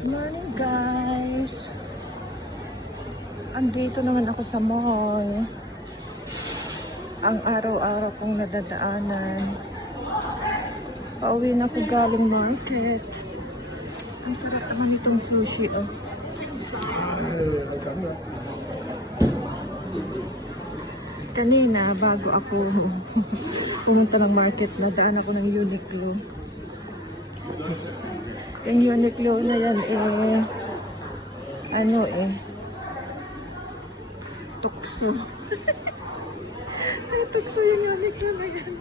Morning guys! Andito naman ako sa mall. Ang araw-araw kong nadadaanan. Pauwi na ako galing market. Ang sarap naman itong sushi, oh. Kanina, bago ako pumunta ng market, nadaan ako ng Uniqlo. Yung Uniqlo na yan, tukso. Ay, tukso yung Uniqlo na yan.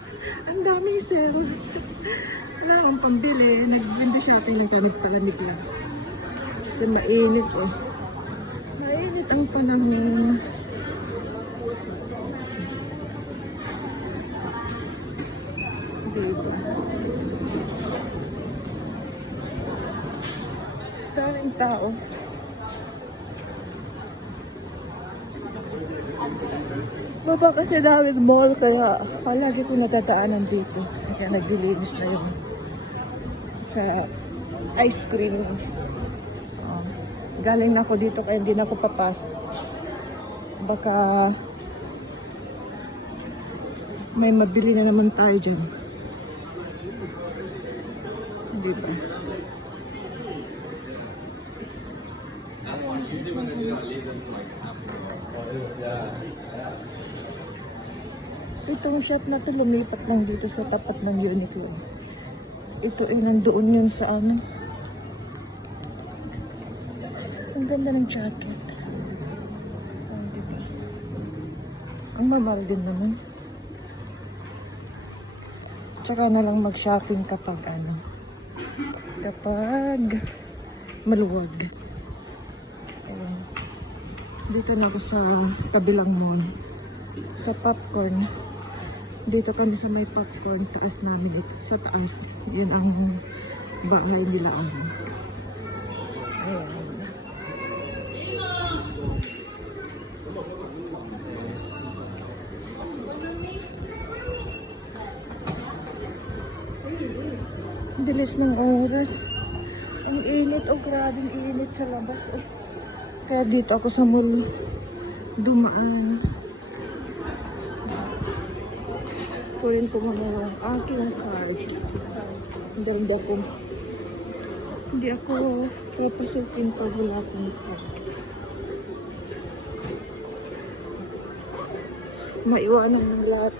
Ang daming sale. Wala akong pambili. Nag-window shopping lang kami, palamig lang. Kasi mainit, oh. Mainit ang panahon. Diba? Daming tao. Baba kasi daming mall, kaya lagi ko natadaanan dito. Kaya naglilinis na yun sa ice cream. Oh. Galing na ako dito kaya hindi na ako papasok. Baka may mabili na naman tayo dyan. Diba? Itong shop na to lumipat lang dito sa tapat ng Uniqlo. Ito ay nandoon yun sa ano. Ang ganda ng jacket. Oh, diba? Ang mamahal din naman. Tsaka na lang mag-shopping kapag maluwag. Ayan. Dito na ako sa kabilang mall. Sa popcorn. Dito kami sa may popcorn. Taas namin dito. Sa taas. Yan ang bahay nila. Ayan. Bilis ng oras. Ang init, oh grabe ang init sa labas, oh. Kaya dito ako sa mall dumaan. Kunin ko muna yung aking card. Hindi ako papasukin pag wala akong card. Maiwanan ng lahat.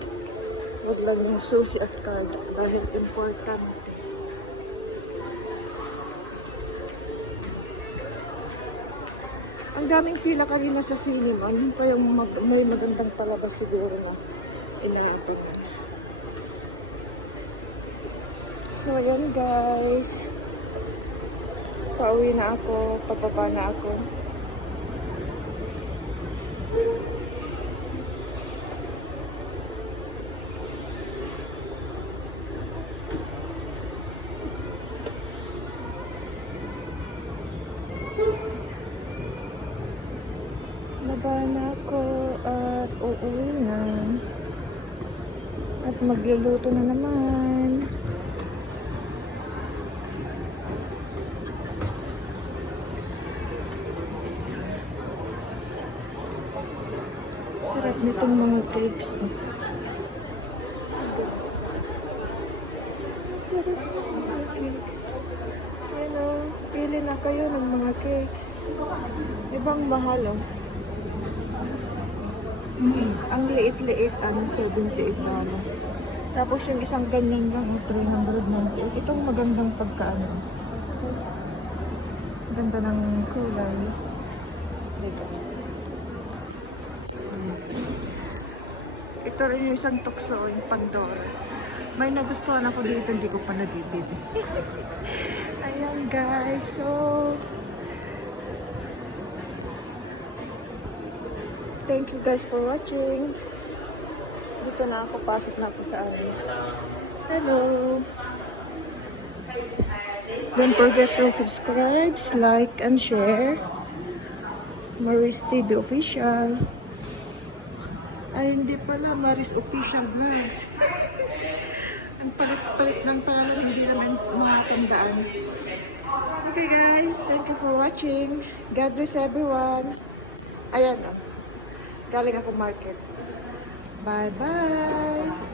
Huwag lang yung susi at card dahil important. Ang daming pila kanina sa cinema. Ano pa yung may magandang palabas siguro na inaabot. So ayan guys. Pauwi na ako. Papapa na ako. Baba na ako at uuwi na. At magluluto na naman. Sarap nitong mga cakes. Sarap ng mga cakes. Ayan o, pili na kayo ng mga cakes. Ibang mahal o. Ang liit-liit, $78. Tapos yung isang ganyan lang, $398. Itong magandang pagkaano. Ganda ng kulay. Dito. Ito rin yung isang tukso, yung Pandora. May nagustuhan ako dito, hindi ko pa nabibili. Ayan guys, so thank you guys for watching. Dito na ako, pasok na ako sa amin. Hello! Don't forget to subscribe, like, and share. Maris TV Official. Ay, hindi pala, Maris Official Vlogs. Ang palit-palit ng pangalan, hindi naman makatandaan. Okay guys! guys. Thank you for watching. God bless everyone. Ayan, oh. Galing ako market. Bye-bye.